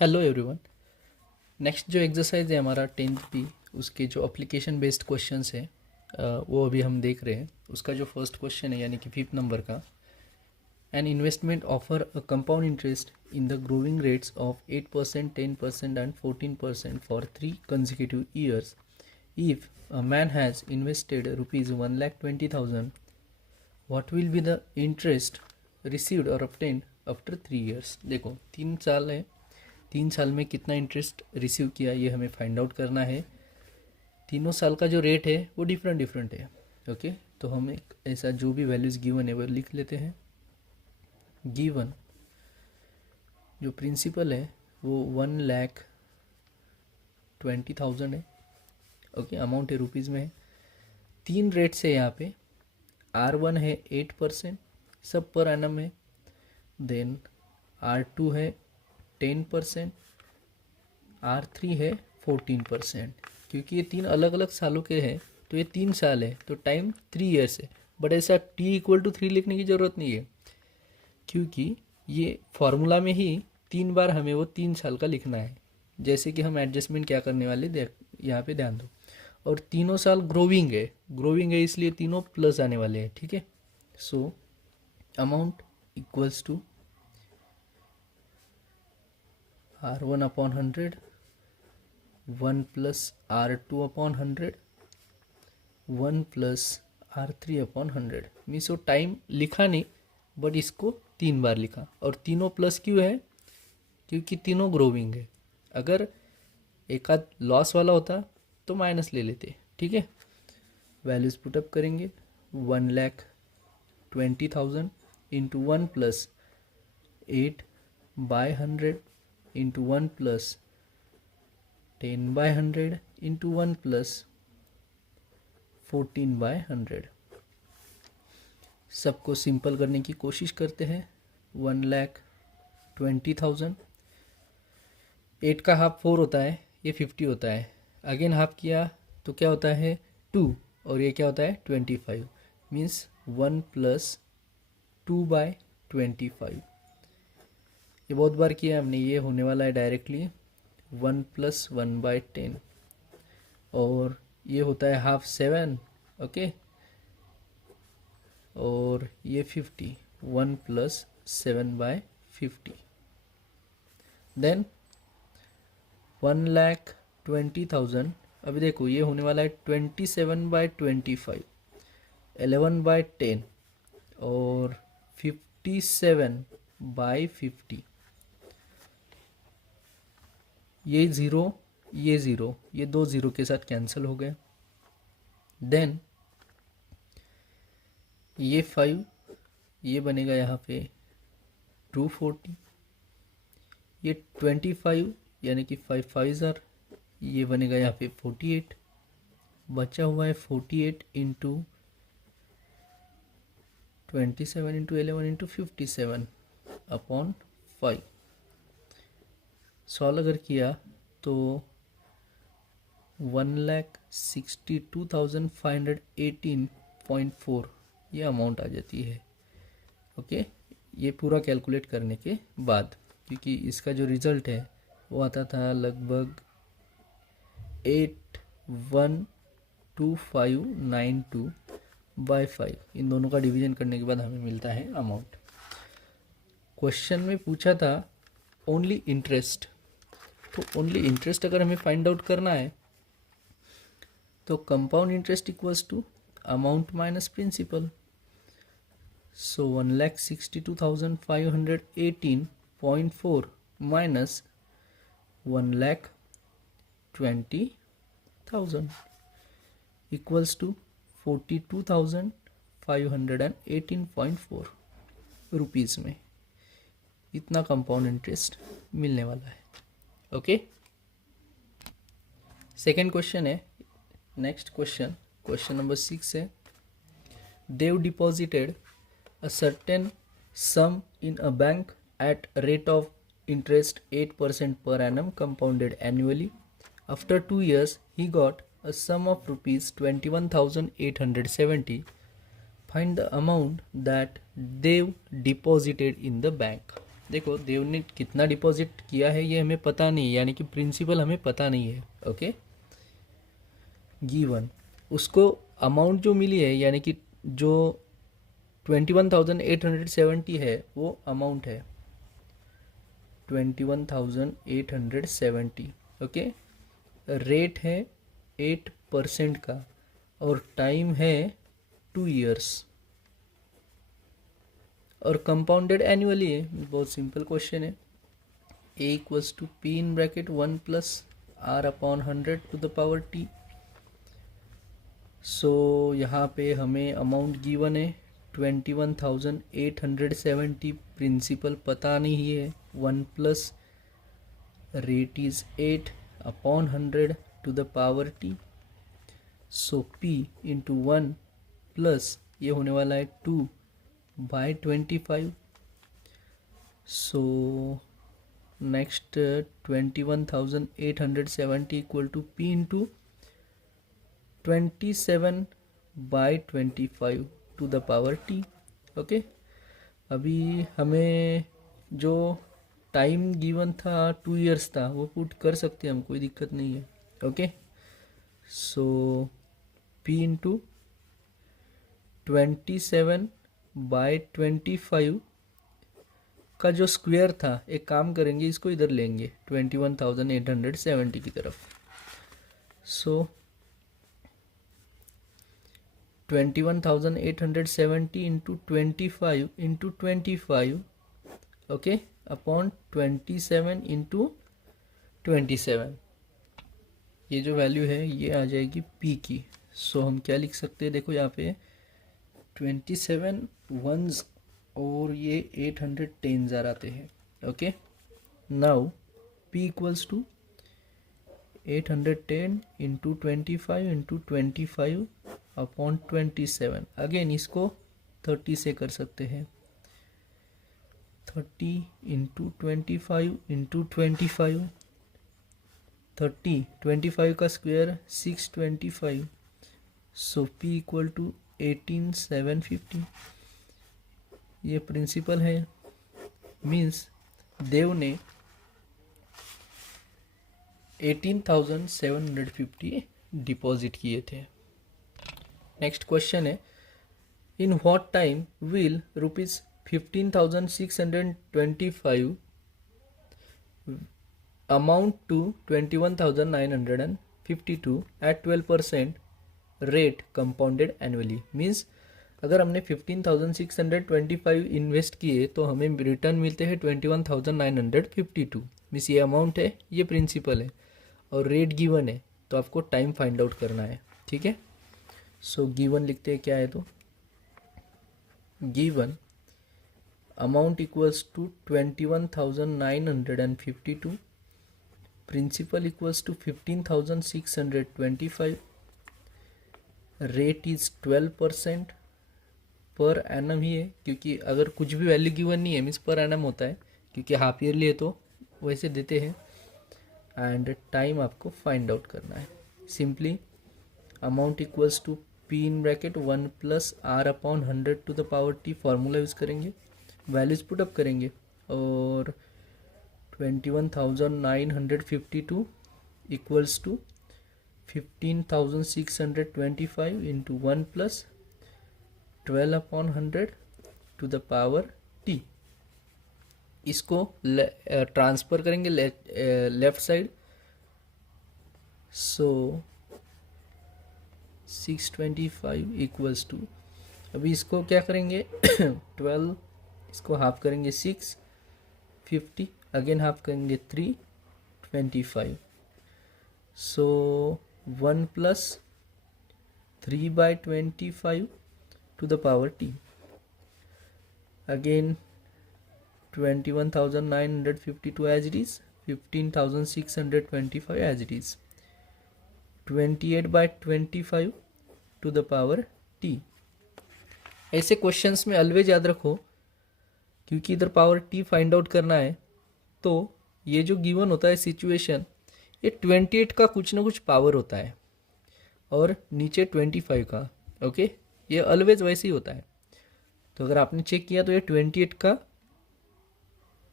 Hello everyone. Next जो exercise है हमारा 10th पी उसके जो एप्लीकेशन बेस्ड क्वेश्चंस है वो अभी हम देख रहे हैं। उसका जो फर्स्ट क्वेश्चन है यानी कि 5th नंबर का, an investment offer a compound interest in the growing rates of 8%, 10% and 14% for 3 consecutive years. If a man has invested rupees 1,20,000, what will be the interest received or obtained after 3 years? देखो 3 साल है, 3 साल में कितना interest receive किया ये हमें find out करना है। तीनों साल का जो रेट है वो डिफरेंट डिफरेंट है। ओके, तो हम एक ऐसा जो भी वैल्यूज़ गिवन है वो लिख लेते हैं। गिवन जो प्रिंसिपल है वो 1,20,000 है। ओके, अमाउंट है रुपीज़ में है। 3 रेट्स है यहाँ पे। R1 है 8%, सब पर एनम है। देन R2 है 10%, R3 है 14%। क्योंकि ये 3 अलग अलग सालों के हैं तो ये 3 साल है तो टाइम 3 ईयर्स है। बट ऐसा t=3 लिखने की ज़रूरत नहीं है, क्योंकि ये फॉर्मूला में ही 3 बार हमें वो 3 साल का लिखना है। जैसे कि हम एडजस्टमेंट क्या करने वाले यहाँ पे ध्यान दो। और तीनों साल ग्रोविंग है इसलिए तीनों प्लस आने वाले हैं। ठीक है, so amount equals to R1 upon 100, 1 plus R2 upon 100, 1 plus R3 upon 100। Means वो टाइम लिखा नहीं बट इसको 3 बार लिखा। और तीनों प्लस क्यों है? क्योंकि तीनों ग्रोविंग है। अगर एक आध लॉस वाला होता तो माइनस ले लेते। ठीक है, वैल्यूज़ पुटअप करेंगे। 1,20,000 into 1 plus 8/100 into 1 plus 10/100 into 1 plus 14/100। सबको सिंपल करने की कोशिश करते हैं। 1,20,000, 8 का हाफ 4 होता है, ये 50 होता है। अगेन हाफ किया तो क्या होता है 2, और ये क्या होता है 25। Means 1 plus 2/25। ये बहुत बार किया हमने, ये होने वाला है डायरेक्टली 1 प्लस 1/10। और ये होता है हाफ 7। ओके, और ये 50, 1 प्लस 7/50। देन 1,20,000। अभी देखो ये होने वाला है 27/25, 11/10 और 57/50। ये ज़ीरो, ये ज़ीरो, ये 2 ज़ीरो के साथ कैंसिल हो गए। देन ये 5, ये बनेगा यहाँ पे 240। ये 25 यानी कि 5 5 ये बनेगा यहाँ पे 48। बचा हुआ है 48 into 27 into 11 into 57 upon 5। Solve अगर किया तो 1,62,518.4 ये अमाउंट आ जाती है। ओके, ये पूरा कैलकुलेट करने के बाद, क्योंकि इसका जो रिज़ल्ट है वो आता था लगभग 812,592/5। इन दोनों का डिवीजन करने के बाद हमें मिलता है अमाउंट। क्वेश्चन में पूछा था ओनली इंटरेस्ट, तो ओनली इंटरेस्ट अगर हमें फाइंड आउट करना है तो compound interest equals to amount minus principal. So 1,62,518.4 minus 1,20,000 equals to 42,518.4 rupees में इतना कंपाउंड इंटरेस्ट मिलने वाला है। ओके, सेकेंड क्वेश्चन है। नेक्स्ट क्वेश्चन नंबर 6 है। Dev deposited a certain sum in a bank at a rate of interest 8% per annum compounded annually. After 2 years, he got a sum of rupees 21,870. Find the amount that Dev deposited in the bank. देखो देव ने कितना deposit किया है ये हमें पता नहीं, यानी कि प्रिंसिपल हमें पता नहीं है। ओके, गिवन उसको अमाउंट जो मिली है, यानी कि जो 21,870 है वो अमाउंट है 21,870। ओके, रेट है 8% का और टाइम है 2 ईयर्स और कंपाउंडेड एनुअली है। बहुत सिंपल क्वेश्चन है। A equals to P in bracket 1 plus R upon 100 to the power T. So यहाँ पे हमें अमाउंट गिवन है 21,870, प्रिंसिपल पता नहीं है, 1 plus rate is 8 upon 100 to the power T. So p into 1 plus ये होने वाला है 2 by 25। So next 21,870 equal to p into 27 by 25 to the power t। Okay, अभी हमें जो टाइम गिवन था 2 ईयर्स था वो पुट कर सकते हैं हम, कोई दिक्कत नहीं है। Okay, so p into 27 by 25 का जो स्क्वायर था, एक काम करेंगे इसको इधर लेंगे 21,870 की तरफ। सो 21,870 into 25 into 25, okay, upon 27 into 27, ये जो वैल्यू है ये आ जाएगी p की। सो हम क्या लिख सकते हैं, देखो यहाँ पे 27 वंस और ये 810 आते हैं। Okay, now p equals to 810 into 25 into 25 upon 27। Again इसको 30 से कर सकते हैं, 30 इंटू 25 इंटू 25, 30 25 का square 625। So p equal to 18,750। ये प्रिंसिपल है, मीन्स देव ने 18,750 डिपॉजिट किए थे। नेक्स्ट क्वेश्चन है, in what time will ₹15,625 amount to 21,952 at 12% rate compounded annually. Means अगर हमने 15,625 इन्वेस्ट किए तो हमें रिटर्न मिलते हैं 21,952। मीन्स ये अमाउंट है, ये प्रिंसिपल है और रेट गिवन है, तो आपको टाइम फाइंड आउट करना है। ठीक है, सो गिवन लिखते हैं क्या है, तो given amount equals to 21,952, principal equals to 15,625, rate is 12% per annum ही है, क्योंकि अगर कुछ भी वैल्यू गिवन नहीं है मीन्स पर एनम होता है, क्योंकि हाफ ईयरली है तो वैसे देते हैं। एंड टाइम आपको फाइंड आउट करना है। Simply amount equals to p in bracket 1 plus R upon 100 to the power t, formula use करेंगे, वैल्यूज पुटअप करेंगे और 21,952 equals to 15,625 into 1 plus 12 upon 100 to the power t। इसको transfer करेंगे left side. So 625 equals to, अभी इसको क्या करेंगे 12, इसको हाफ करेंगे 650, अगेन हाफ करेंगे 325। So 1 plus 3 by 25 to the power t, again 21,952 as it is, 15,625 as it is, 28 by 25 to the power t। ऐसे क्वेश्चंस में ऑलवेज याद रखो, क्योंकि इधर पावर t फाइंड आउट करना है, तो ये जो गिवन होता है सिचुएशन, ये 28 का कुछ ना कुछ पावर होता है और नीचे 25 का। ओके, ये ऑलवेज वैसे ही होता है। तो अगर आपने चेक किया तो ये 28 का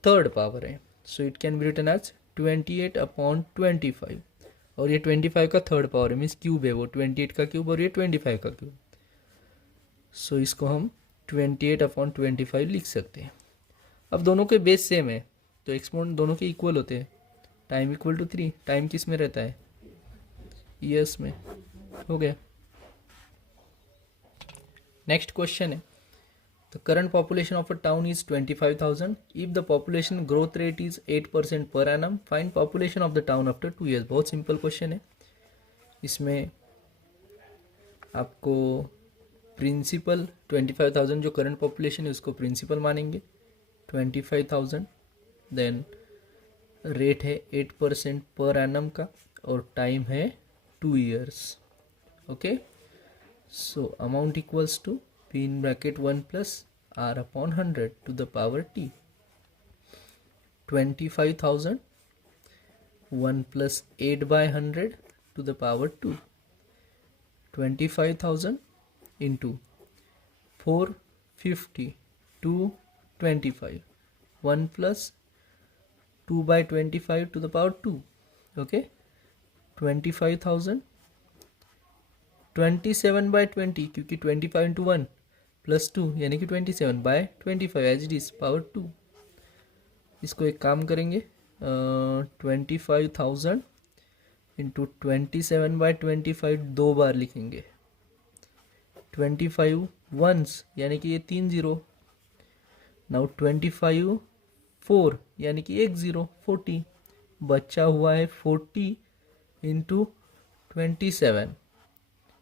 थर्ड पावर है, so it can be written as 28/25, और ये 25 का थर्ड पावर है, मीन्स क्यूब है वो, 28 का क्यूब और ये 25 का क्यूब, सो इसको हम 28/25 लिख सकते हैं। अब दोनों के बेस सेम है तो एक्सपोनेंट दोनों के इक्वल होते हैं। टाइम इक्वल टू 3, टाइम किस में रहता है, ईयर्स में, हो गया। नेक्स्ट क्वेश्चन है, the current population of a town is 25,000 if the population growth rate is 8% per annum, find population of the town after 2 years। बहुत सिंपल क्वेश्चन है। इसमें आपको प्रिंसिपल 25,000 जो करंट पॉपुलेशन है उसको प्रिंसिपल मानेंगे 25,000, देन रेट है 8% पर एनम का और टाइम है 2 years। Okay, so amount equals to P in bracket 1 plus R upon 100 to the power T। 25,000 1 plus 8 by 100 to the power 2। 25,000 into 450 to 25, 1 plus 2 by 25 to the power 2। okay, 25,000 27 by 20 क्योंकि 25 into 1 plus 2 यानी कि 27 by 25 as it is power 2। इसको एक काम करेंगे 25,000 into 27 by 25 दो बार लिखेंगे, 25 once यानी कि ये 3 0, नाउ 25 4 यानी कि 1 0, 40 बचा हुआ है 40 इंटू 27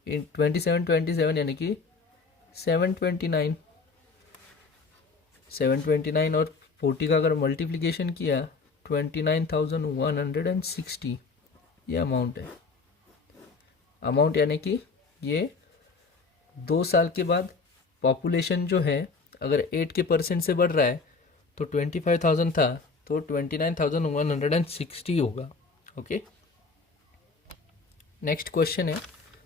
27 यानी कि 729 और 40 का अगर मल्टीप्लिकेशन किया 29,160 ये अमाउंट है। अमाउंट यानी कि ये 2 साल के बाद पॉपुलेशन जो है अगर 8 के % से बढ़ रहा है तो 25,000 था तो 29,160 होगा। ओके, नेक्स्ट क्वेश्चन है,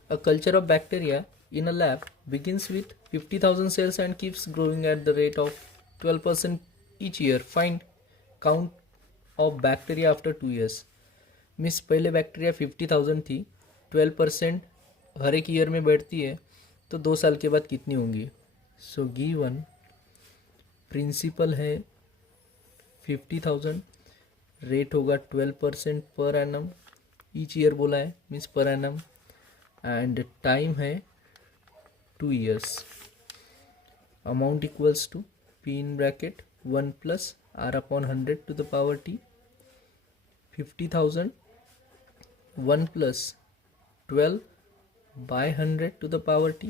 a culture of bacteria in a lab begins with 50,000 cells and keeps growing at the rate of 12% each year। Find count of bacteria after 2 years। Means पहले बैक्टीरिया 50,000 थी, 12% हर एक ईयर में बढ़ती है तो 2 साल के बाद कितनी होंगी। सो गिवन प्रिंसिपल है 50,000, रेट होगा 12% पर एनम, ईच ईयर बोला है means per annum, and time है 2 years। Amount equals to P in bracket 1 plus R upon 100 to the power T। 50,000 1 plus 12 by 100 to the power T।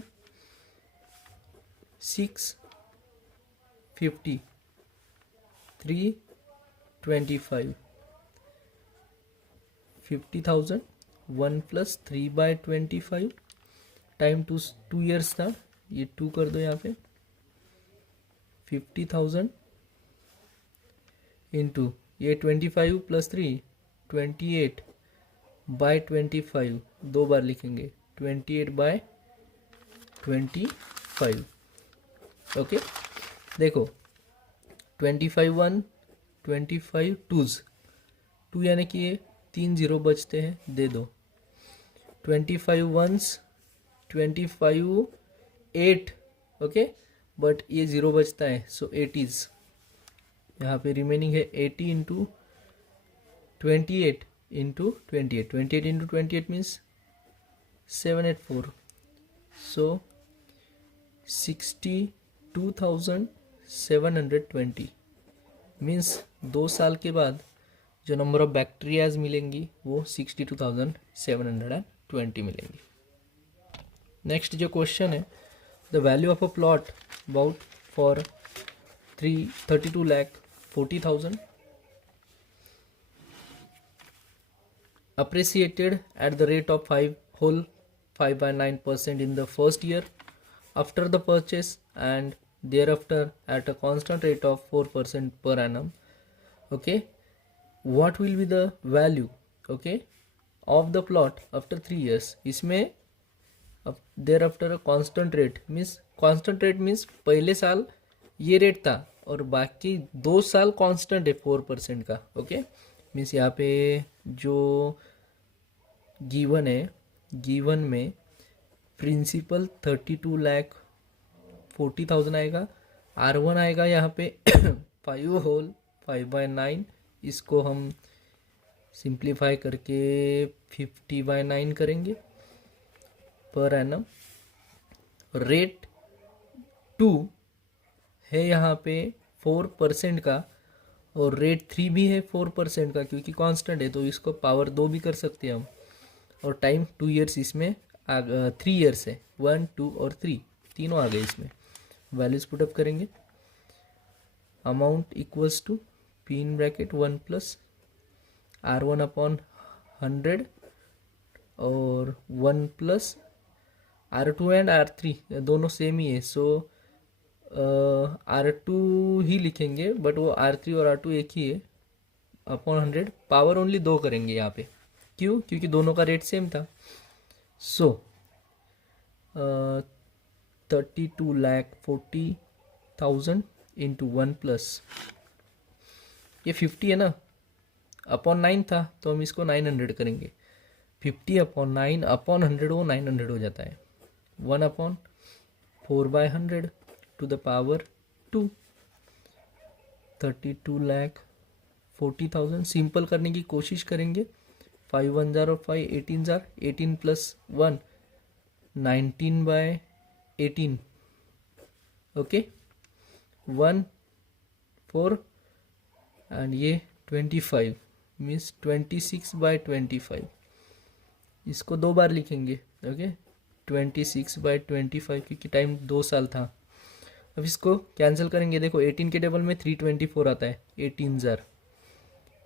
650 325 50,000 1 plus 3 by 25 time 2 years था, ये 2 कर दो यहाँ पे, 50,000 into ये 25 प्लस 3 28 बाय 25 दो बार लिखेंगे 28 बाय 25। ओके, देखो 25 1 25 2 यानी कि ये 3 0 बचते हैं, दे दो 25 वंस 25 8, ओके, बट ये 0 बचता है सो 80s यहाँ पे रिमेनिंग है 80 इंटू 28 इंटू 28 28 इंटू 28 मीन्स 784, सो 62,720 मीन्स 2 साल के बाद जो नंबर ऑफ बैक्टीरियाज मिलेंगी वो 62,720 मिलेंगी। नेक्स्ट जो क्वेश्चन है, the value of a plot about for 32,40,000 appreciated at the rate of 5.9% in the first year after the purchase and thereafter at a constant rate of 4% per annum। okay, what will be the value okay of the plot after 3 years। इसमें thereafter a constant rate means पहले साल ये rate था और बाकी 2 साल constant है 4% का। ओके, मीन्स यहाँ पे जो गिवन है, गिवन में प्रिंसिपल 32,40,000 आएगा। R1 आएगा यहाँ पे 5 होल 5/9, इसको हम सिंप्लीफाई करके 50/9 करेंगे पर एनम। रेट 2 है यहाँ पे 4% का, और रेट 3 भी है 4% का, क्योंकि कांस्टेंट है तो इसको पावर 2 भी कर सकते हैं हम। और टाइम 2 ईयर्स इसमें 3 ईयर्स है, 1 2 और 3 तीनों आ गए इसमें। वैल्यूज पुटअप करेंगे। Amount equals to P in bracket 1 plus R1 upon 100 और 1 प्लस R2 एंड R3 दोनों सेम ही है, सो R2 ही लिखेंगे, बट वो R3 और R2 एक ही है, अपॉन 100। पावर ओनली 2 करेंगे यहाँ पे, क्यों? क्योंकि दोनों का रेट सेम था। सो 32,40,000 इंटू 1 प्लस, ये 50 है ना, अपॉन 9 था तो हम इसको 900 करेंगे। 50 अपॉन 9 अपॉन 100 वो 900 हो जाता है। 1 upon 4/100 to the power 2, 32,40,000। Simple करने की कोशिश करेंगे। 5 1 जार और 5 18 जार, 18 प्लस 1 19/18। ओके, 1 4 एंड ये 25 मीन्स 26/25। इसको 2 बार लिखेंगे। ओके, 26/25 क्योंकि टाइम 2 साल था। अब इसको कैंसिल करेंगे। देखो 18 के टेबल में 324 आता है, 18 जार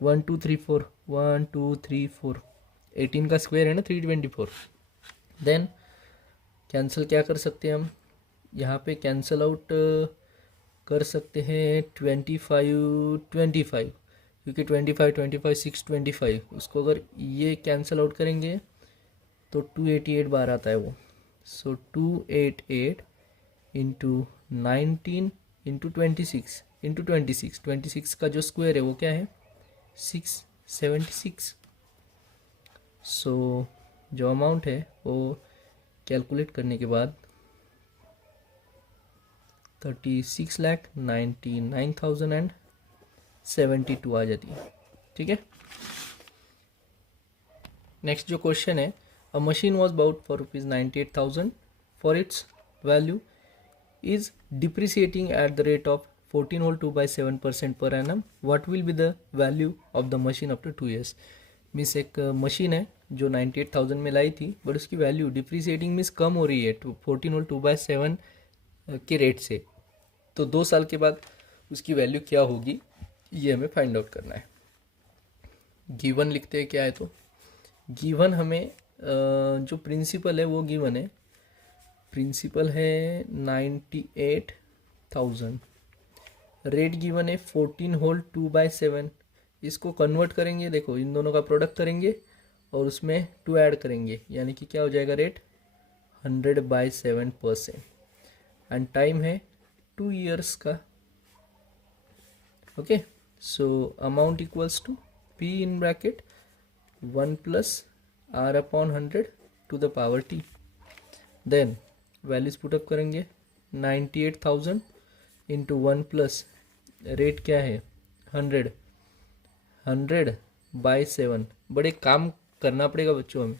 1 2 3 4 1 2 3 4, 18 का स्क्वायर है ना 324। देन कैंसिल क्या कर सकते हैं हम, यहाँ पे कैंसिल आउट कर सकते हैं 25 25, क्योंकि 25 25 6 25, उसको अगर ये कैंसिल आउट करेंगे तो 288 बार आता है वो। सो 288 इंटू 19 इंटू 26 इंटू 26, 26 का जो स्क्वायर है वो क्या है 676। सो जो अमाउंट है वो कैलकुलेट करने के बाद 36,99,072 आ जाती है। ठीक है, नेक्स्ट जो क्वेश्चन है, a machine was bought for ₹98,000 for its value is depreciating at the rate of 14 whole 2/7% per annum. What will be the value of the machine after 2 years? Means एक मशीन है जो 98,000 में लाई थी, but उसकी value depreciating means कम हो रही है 14 whole 2/7 के रेट से। तो 2 साल के बाद उसकी वैल्यू क्या होगी ये हमें फाइंड आउट करना है। गिवन लिखते हैं क्या है, तो गिवन हमें जो प्रिंसिपल है वो गिवन है, प्रिंसिपल है 98,000, रेट गिवन है 14 होल 2/7। इसको कन्वर्ट करेंगे, देखो इन दोनों का प्रोडक्ट करेंगे और उसमें 2 ऐड करेंगे, यानी कि क्या हो जाएगा रेट 100/7%। एंड टाइम है 2 ईयर्स का। Okay, so amount equals to P in bracket 1 plus R upon 100 to the power T। Then values put up करेंगे। 98,000 इंटू 1 प्लस रेट क्या है 100/7। बड़े काम करना पड़ेगा बच्चों हमें,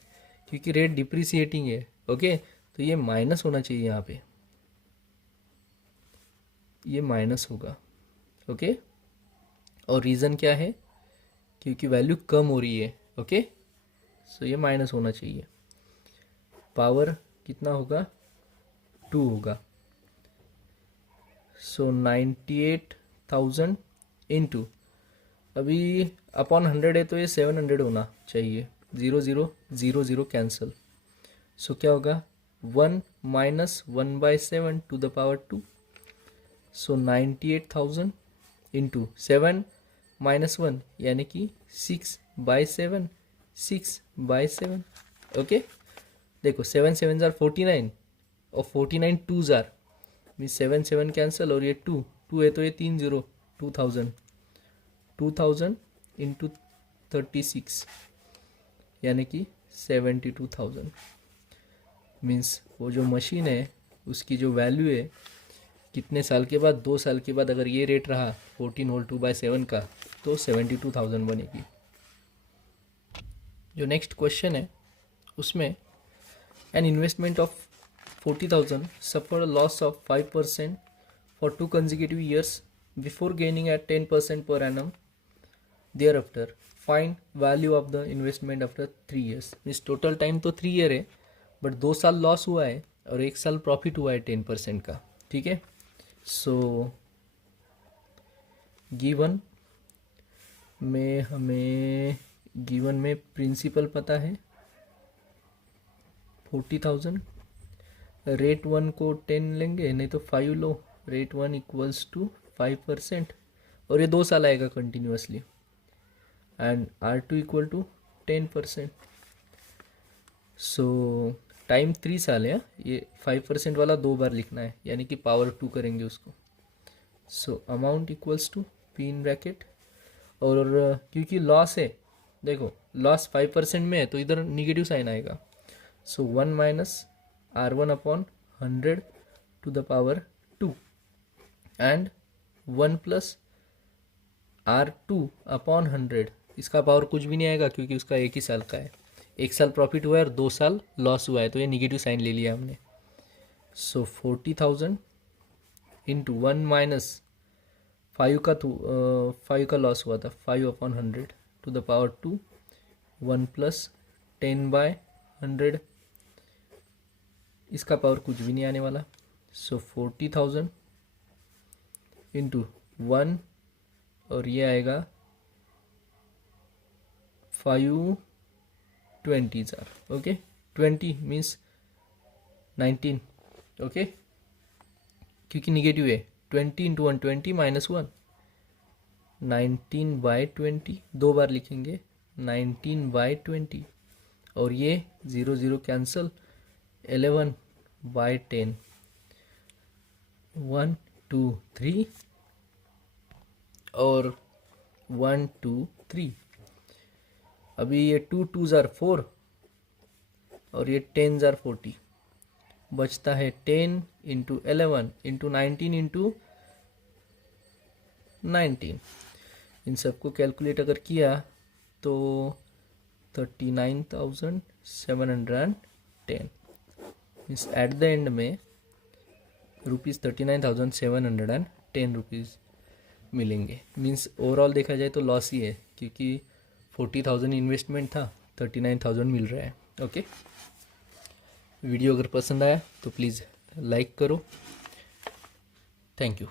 क्योंकि रेट डिप्रिसिएटिंग है। ओके, तो ये माइनस होना चाहिए, यहाँ पे ये माइनस होगा। ओके, और रीज़न क्या है, क्योंकि वैल्यू कम हो रही है। ओके, सो ये माइनस होना चाहिए। पावर कितना होगा 2 होगा। सो 98,000 इंटू, अभी अपॉन 100 है तो ये 700 होना चाहिए। 0 0 0 0 कैंसिल। सो क्या होगा 1 minus 1/7 to the power 2। So 98,000 into 7 minus 1 यानी कि 6/7, 6/7। ओके, देखो 7 7 जार 49 और 49 2 जार मीन 7 7 कैंसिल और ये 2 2 है तो ये 3 0, 2000, 2000 इंटू 36 यानी कि 72,000। मीन्स वो जो मशीन है उसकी जो वैल्यू है कितने साल के बाद, 2 साल के बाद अगर ये रेट रहा 14 होल 2/7 का तो 72,000 बनेगी। जो नेक्स्ट क्वेश्चन है उसमें an investment of 40,000 suffer loss of 5% for 2 consecutive years before gaining at 10% per annum thereafter. Find value of the investment after 3 years. Means total time तो 3 ईयर है बट 2 साल लॉस हुआ है और 1 साल प्रॉफिट हुआ है 10% का। ठीक है, सो गिवन में हमें गिवन में प्रिंसिपल पता है 40,000, रेट 1 को 10 लेंगे नहीं तो 5 लो, रेट 1 इक्वल्स टू 5% और ये 2 साल आएगा continuously and R2 equal to 10%। So time 3 साल है, ये 5% वाला 2 बार लिखना है यानी कि पावर 2 करेंगे उसको। So amount equals to P in bracket, और क्योंकि लॉस है, देखो लॉस 5% में है तो इधर निगेटिव साइन आएगा। So 1 minus R1 upon 100 to the power 2 and 1 plus R2 upon 100, इसका पावर कुछ भी नहीं आएगा क्योंकि उसका 1 ही साल का है। 1 साल प्रॉफिट हुआ है और 2 साल लॉस हुआ है तो ये निगेटिव साइन ले लिया हमने। सो 40,000 इंटू 1 माइनस 5 का लॉस हुआ था 5 upon 100 to the power 2, 1 plus 10/100, इसका पावर कुछ भी नहीं आने वाला। सो 40,000 इंटू 1 और ये आएगा 5/20 ओके, 20 मीन्स 19 ओके, क्योंकि निगेटिव है। 20 इंटू 1 20 माइनस 1 19/20, 2 बार लिखेंगे 19/20 और ये 0 0 कैंसल, 11/10, 1 2 3 और 1 2 3। अभी ये 2 2s are 4 और ये 10s are 40, बचता है 10 इंटू 11 इंटू 19 इंटू 19। इन सबको कैलकुलेट अगर किया तो 39,710 मीन्स एट द एंड में ₹39,710 मिलेंगे। मीन्स ओवरऑल देखा जाए तो लॉस ही है क्योंकि 40,000 इन्वेस्टमेंट था, 39,000 मिल रहा है। ओके, वीडियो अगर पसंद आया तो प्लीज़ लाइक करो। Thank you.